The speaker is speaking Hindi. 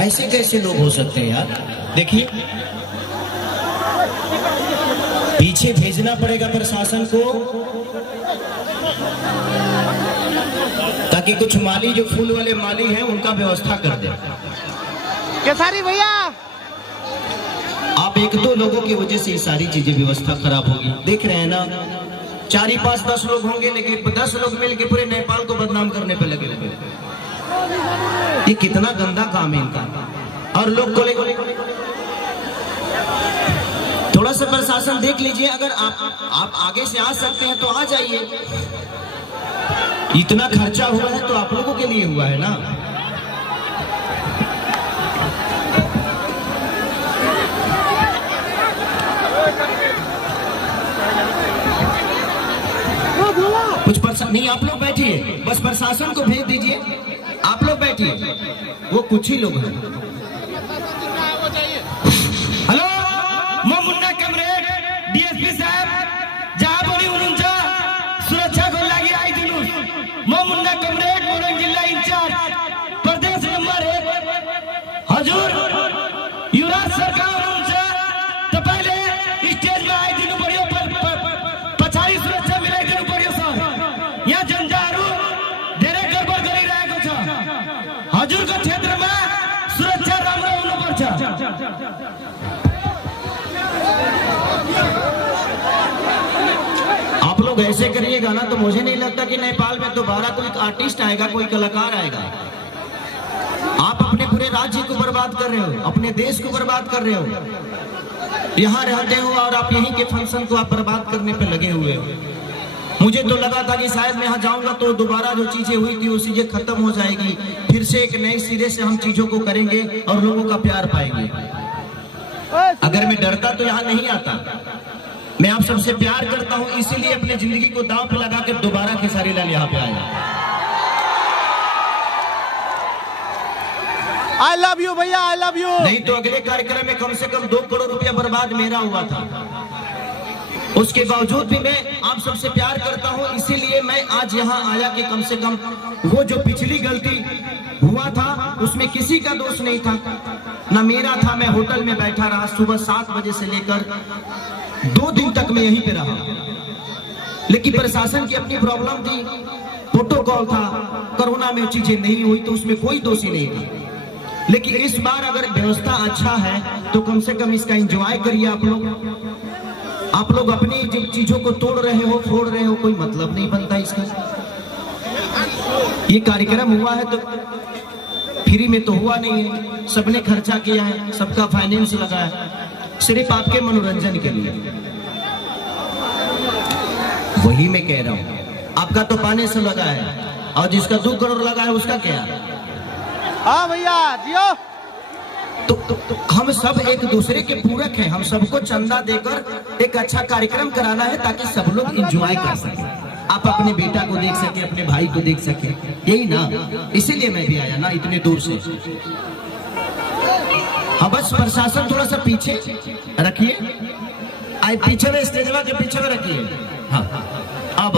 ऐसे कैसे लोग हो सकते हैं यार? देखिए, पीछे भेजना पड़ेगा प्रशासन को, ताकि कुछ माली जो फूल वाले माली हैं उनका व्यवस्था कर दे। केसारी भैया, आप एक दो लोगों की वजह से ये सारी चीजें व्यवस्था खराब होगी। देख रहे हैं ना, 4 5 10 लोग होंगे, लेकिन 10 लोग मिलकर पूरे नेपाल को बदनाम करने पे लगे हुए। ये कितना गंदा काम है इनका। और लोग को थोड़ा सा प्रशासन देख लीजिए, अगर आप आगे से आ सकते हैं तो आ जाइए। इतना खर्चा हुआ है तो आप लोगों के लिए हुआ है ना। कुछ नहीं, आप लोग बैठिए, बस प्रशासन को भेज दीजिए। आप लोग बैठिए, वो कुछ ही लोग हैं। हेलो, मैं मुन्ना कमरेड डीएसपी साहब जहाँ बोली उनका सुरक्षा को लगी आई जुलूस। मैं मुन्ना कमरेड मोरंग जिला इंचार्ज प्रदेश नंबर 1 हजूर युवराज सरकार उनसे तो पहले स्टेज में आई दिन बढ़िया पछाड़ी सुरक्षा मिले दिन बढ़िया सर। यहाँ जंजारू डेरे गड़बड़ करी रहे कुछ हजूर का क्षेत्र में सुरक्षा राम राम पर आप लोग ऐसे करिएगा ना तो मुझे नहीं लगता कि नेपाल में दोबारा कोई आर्टिस्ट आएगा, कोई कलाकार आएगा। आप अपने पूरे राज्य को बर्बाद कर रहे हो, अपने देश को बर्बाद कर रहे हो। यहाँ रहते हो और आप यहीं के फंक्शन को आप बर्बाद करने पे लगे हुए हो। मुझे तो लगा था कि शायद मैं यहाँ जाऊंगा तो दोबारा जो चीजें हुई थी वो चीजें खत्म हो जाएगी, फिर से एक नए सिरे से हम चीजों को करेंगे और लोगों का प्यार पाएंगे। अगर मैं डरता तो यहाँ नहीं आता। मैं आप सबसे प्यार करता हूँ, इसीलिए अपनी जिंदगी को दांव पे लगा कर दोबारा खेसारी लाल यहाँ पे आया। आई लव यू भैया, आई लव यू। नहीं तो अगले कार्यक्रम में कम से कम 2 करोड़ रुपया बर्बाद मेरा हुआ था। उसके बावजूद भी मैं आप सबसे प्यार करता हूँ, इसीलिए मैं आज यहाँ आया कि कम से कम वो जो पिछली गलती हुआ था उसमें किसी का दोष नहीं था, ना मेरा था। मैं होटल में बैठा रहा, सुबह 7 बजे से लेकर 2 दिन तक मैं यहीं पे रहा, लेकिन प्रशासन की अपनी प्रॉब्लम थी, प्रोटोकॉल था, कोरोना में चीजें नहीं हुई तो उसमें कोई दोषी नहीं था। लेकिन इस बार अगर व्यवस्था अच्छा है तो कम से कम इसका एंजॉय करिए। आप लोग अपनी चीजों को तोड़ रहे हो, फोड़ रहे हो, कोई मतलब नहीं बनता इसका। ये कार्यक्रम हुआ है तो फ्री में तो हुआ नहीं है, सबने खर्चा किया है, सबका फाइनेंस लगा है, सिर्फ आपके मनोरंजन के लिए। वही मैं कह रहा हूँ, आपका तो पाने से लगा है और जिसका 2 करोड़ लगा है उसका क्या? हाँ भैया जियो। तो हम सब एक दूसरे के पूरक हैं, हम सबको चंदा देकर एक अच्छा कार्यक्रम कराना है ताकि सब लोग एंजॉय कर सके। आप अपने बेटा को देख सके, अपने भाई को देख सके, यही ना, इसीलिए मैं भी आया ना इतने दूर से। हाँ बस प्रशासन थोड़ा सा पीछे रखिए, पीछे में स्टेज के पीछे में रखिए। हाँ अब